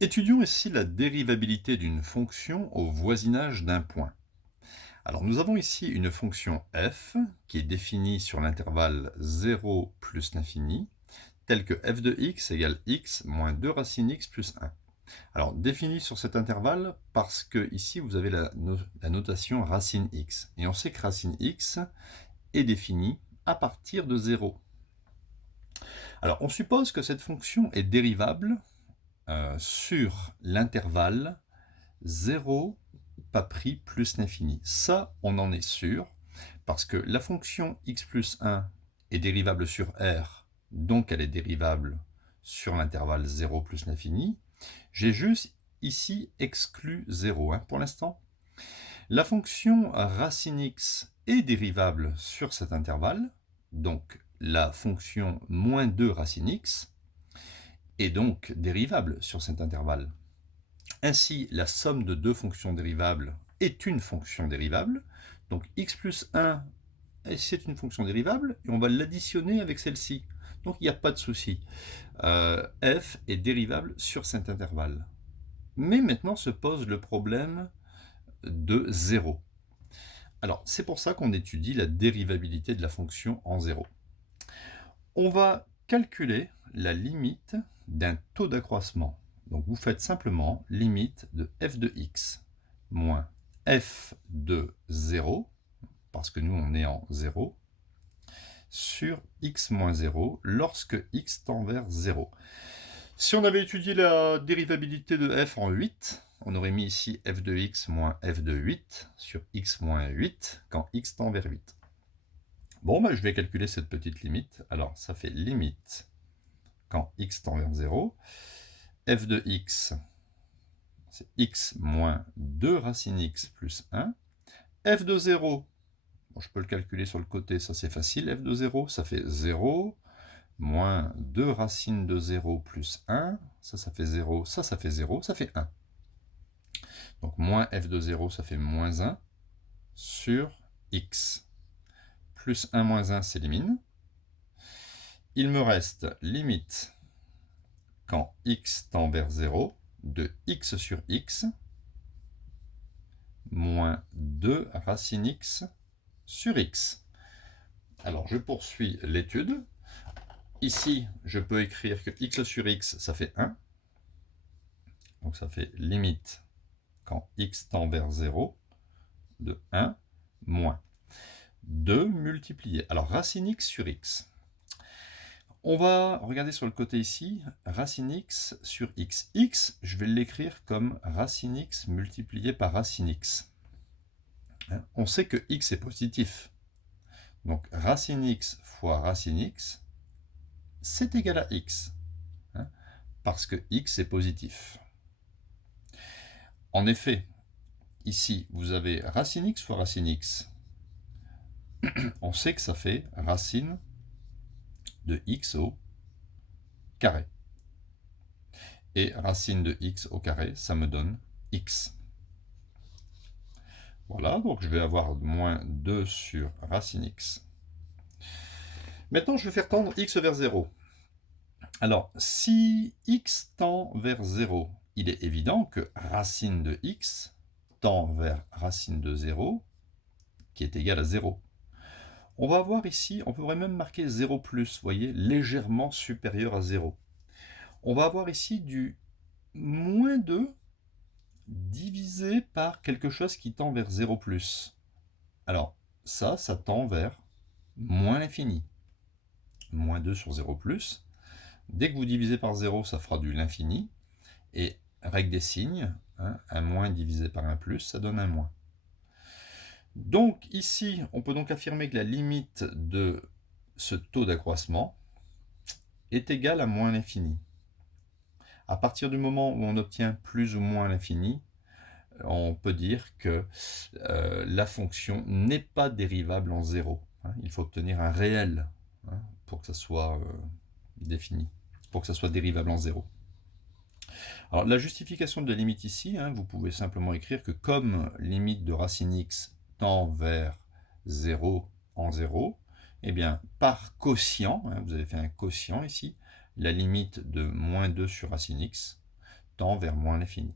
Étudions ici la dérivabilité d'une fonction au voisinage d'un point. Alors nous avons ici une fonction f qui est définie sur l'intervalle 0 plus l'infini, telle que f de x égale x moins 2 racine x plus 1. Alors définie sur cet intervalle parce que ici vous avez la notation racine x. Et on sait que racine x est définie à partir de 0. Alors on suppose que cette fonction est dérivable sur l'intervalle 0 pas pris plus l'infini. Ça, on en est sûr, parce que la fonction x plus 1 est dérivable sur R, donc elle est dérivable sur l'intervalle 0 plus l'infini. J'ai juste ici exclu 0 pour l'instant. La fonction racine x est dérivable sur cet intervalle, donc la fonction moins 2 racine x est donc dérivable sur cet intervalle. Ainsi, la somme de deux fonctions dérivables est une fonction dérivable. Donc x plus 1, c'est une fonction dérivable, et on va l'additionner avec celle-ci. Donc il n'y a pas de souci. F est dérivable sur cet intervalle. Mais maintenant se pose le problème de 0. Alors c'est pour ça qu'on étudie la dérivabilité de la fonction en 0. On va calculer la limite d'un taux d'accroissement. Donc vous faites simplement limite de f de x moins f de 0, parce que nous on est en 0, sur x moins 0 lorsque x tend vers 0. Si on avait étudié la dérivabilité de f en 8, on aurait mis ici f de x moins f de 8 sur x moins 8 quand x tend vers 8. Bon, je vais calculer cette petite limite. Alors, ça fait limite quand x tend vers 0. F de x, c'est x moins 2 racine x plus 1. F de 0, je peux le calculer sur le côté, ça c'est facile. F de 0, ça fait 0 moins 2 racine de 0 plus 1. Ça fait 0, ça fait 0, ça fait 1. Donc moins f de 0, ça fait moins 1 sur x. Plus 1 moins 1 s'élimine. Il me reste limite quand x tend vers 0 de x sur x moins 2 racine x sur x. Alors je poursuis l'étude. Ici, je peux écrire que x sur x, ça fait 1. Donc ça fait limite quand x tend vers 0 de 1 moins 2 multiplié. Alors racine x sur x. On va regarder sur le côté ici, racine x sur x. X, je vais l'écrire comme racine x multiplié par racine x. On sait que x est positif. Donc racine x fois racine x, c'est égal à x. Parce que x est positif. En effet, ici, vous avez racine x fois racine x. On sait que ça fait racine de x au carré. Et racine de x au carré, ça me donne x. Voilà, donc je vais avoir moins 2 sur racine x. Maintenant, je vais faire tendre x vers 0. Alors, si x tend vers 0, il est évident que racine de x tend vers racine de 0, qui est égal à 0. On va avoir ici, on pourrait même marquer 0+, vous voyez, légèrement supérieur à 0. On va avoir ici du moins 2 divisé par quelque chose qui tend vers 0+. Alors, ça tend vers moins l'infini. Moins 2 sur 0+. Dès que vous divisez par 0, ça fera du l'infini. Et règle des signes, un moins divisé par un plus, ça donne un moins. Donc ici, on peut donc affirmer que la limite de ce taux d'accroissement est égale à moins l'infini. À partir du moment où on obtient plus ou moins l'infini, on peut dire que la fonction n'est pas dérivable en 0. Il faut obtenir un réel pour que ça soit défini, pour que ça soit dérivable en 0. Alors la justification de la limite ici, vous pouvez simplement écrire que comme limite de racine x tend vers 0 en 0, eh bien par quotient, vous avez fait un quotient ici, la limite de moins 2 sur racine x tend vers moins l'infini.